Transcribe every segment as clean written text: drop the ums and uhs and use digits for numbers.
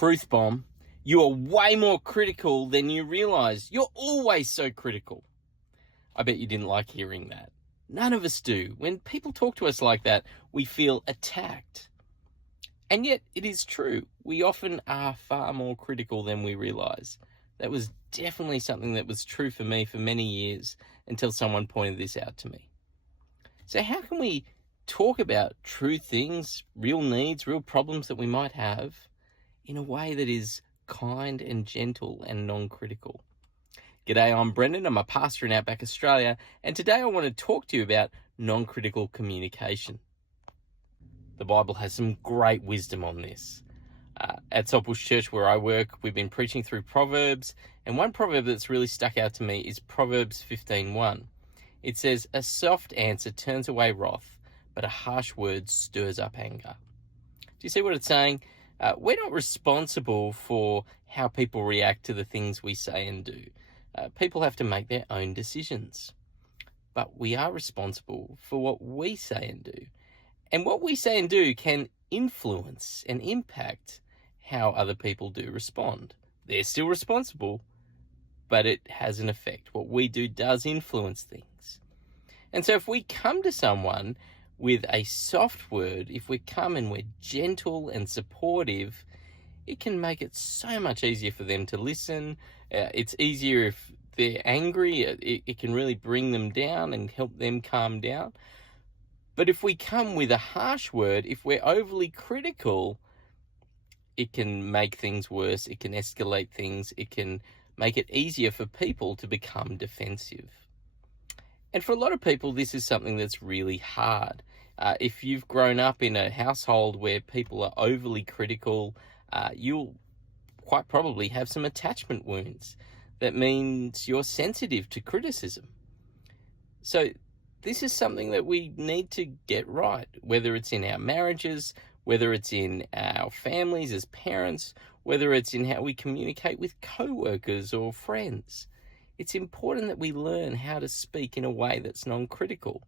truth bomb. You are way more critical than you realize. You're always so critical. I bet you didn't like hearing that. None of us do. When people talk to us like that, we feel attacked. And yet it is true. We often are far more critical than we realize. That was definitely something that was true for me for many years until someone pointed this out to me. So how can we talk about true things, real needs, real problems that we might have in a way that is kind and gentle and non-critical? G'day, I'm Brendan. I'm a pastor in Outback Australia, and today I want to talk to you about non-critical communication. The Bible has some great wisdom on this. At Saltbush Church, where I work, we've been preaching through Proverbs, and one proverb that's really stuck out to me is Proverbs 15:1. It says, "A soft answer turns away wrath, but a harsh word stirs up anger." Do you see what it's saying? We're not responsible for how people react to the things we say and do. People have to make their own decisions. But we are responsible for what we say and do. And what we say and do can influence and impact how other people do respond. They're still responsible, but it has an effect. What we do does influence things. And so if we come to someone with a soft word, if we come and we're gentle and supportive, it can make it so much easier for them to listen. It's easier if they're angry. It can really bring them down and help them calm down. But if we come with a harsh word, if we're overly critical, it can make things worse. It can escalate things. It can make it easier for people to become defensive. And for a lot of people, this is something that's really hard. If you've grown up in a household where people are overly critical, you'll quite probably have some attachment wounds. That means you're sensitive to criticism. So this is something that we need to get right, whether it's in our marriages, whether it's in our families as parents, whether it's in how we communicate with co-workers or friends. It's important that we learn how to speak in a way that's non-critical,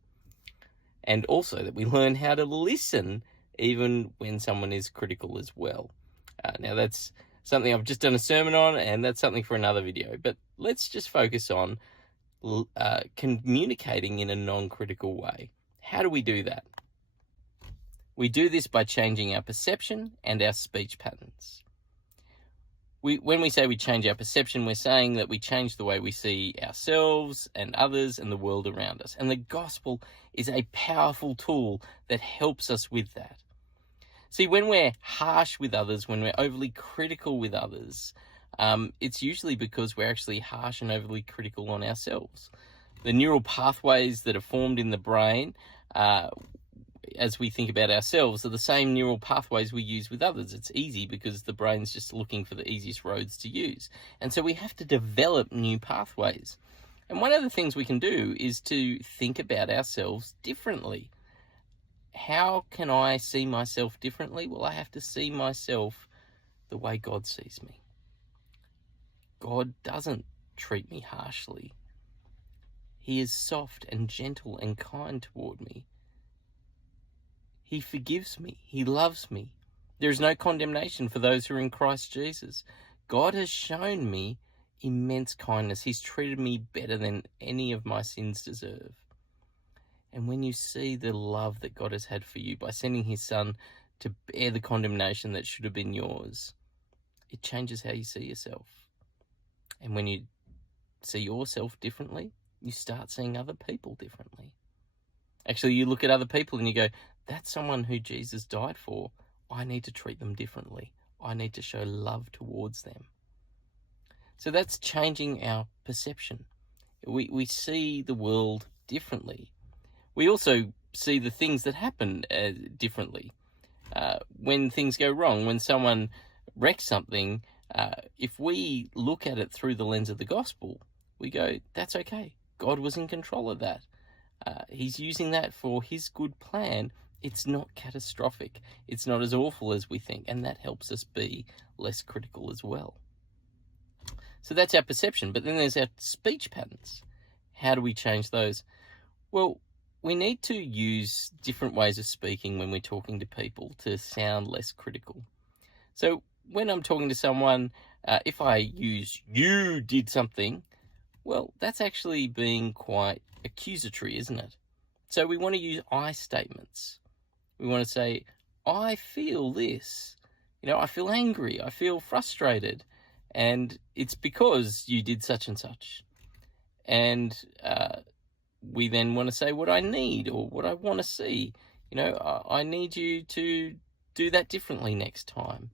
and also that we learn how to listen even when someone is critical as well. Now that's something I've just done a sermon on, and that's something for another video, but let's just focus on communicating in a non-critical way. How do we do that? We do this by changing our perception and our speech patterns. When we say we change our perception, we're saying that we change the way we see ourselves and others and the world around us. And the gospel is a powerful tool that helps us with that. See, when we're harsh with others, when we're overly critical with others, it's usually because we're actually harsh and overly critical on ourselves. The neural pathways that are formed in the brain as we think about ourselves are the same neural pathways we use with others. It's easy because the brain's just looking for the easiest roads to use. And so we have to develop new pathways. And one of the things we can do is to think about ourselves differently. How can I see myself differently? Well, I have to see myself the way God sees me. God doesn't treat me harshly. He is soft and gentle and kind toward me. He forgives me. He loves me. There is no condemnation for those who are in Christ Jesus. God has shown me immense kindness. He's treated me better than any of my sins deserve. And when you see the love that God has had for you by sending his son to bear the condemnation that should have been yours, it changes how you see yourself. And when you see yourself differently, you start seeing other people differently. Actually, you look at other people and you go, that's someone who Jesus died for. I need to treat them differently. I need to show love towards them. So that's changing our perception. We see the world differently. We also see the things that happen differently. When things go wrong, when someone wrecks something, if we look at it through the lens of the gospel, we go, that's okay. God was in control of that. He's using that for his good plan. It's not catastrophic. It's not as awful as we think. And that helps us be less critical as well. So that's our perception. But then there's our speech patterns. How do we change those? Well, we need to use different ways of speaking when we're talking to people to sound less critical. So when I'm talking to someone, if I use "you did something," well, that's actually being quite accusatory, isn't it? So we want to use I statements. We want to say, I feel this. I feel angry. I feel frustrated. And it's because you did such and such. And we then want to say what I need or what I want to see. I need you to do that differently next time.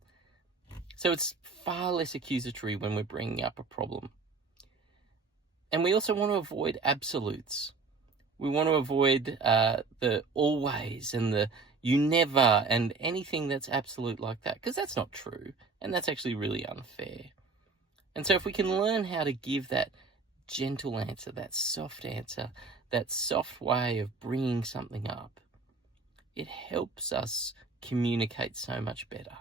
So it's far less accusatory when we're bringing up a problem. And we also want to avoid absolutes. We want to avoid the always and the you never and anything that's absolute like that, because that's not true, and that's actually really unfair. And so if we can learn how to give that gentle answer, that soft way of bringing something up, it helps us communicate so much better.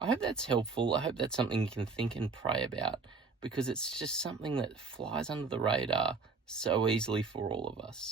I hope that's helpful. I hope that's something you can think and pray about, because it's just something that flies under the radar so easily for all of us.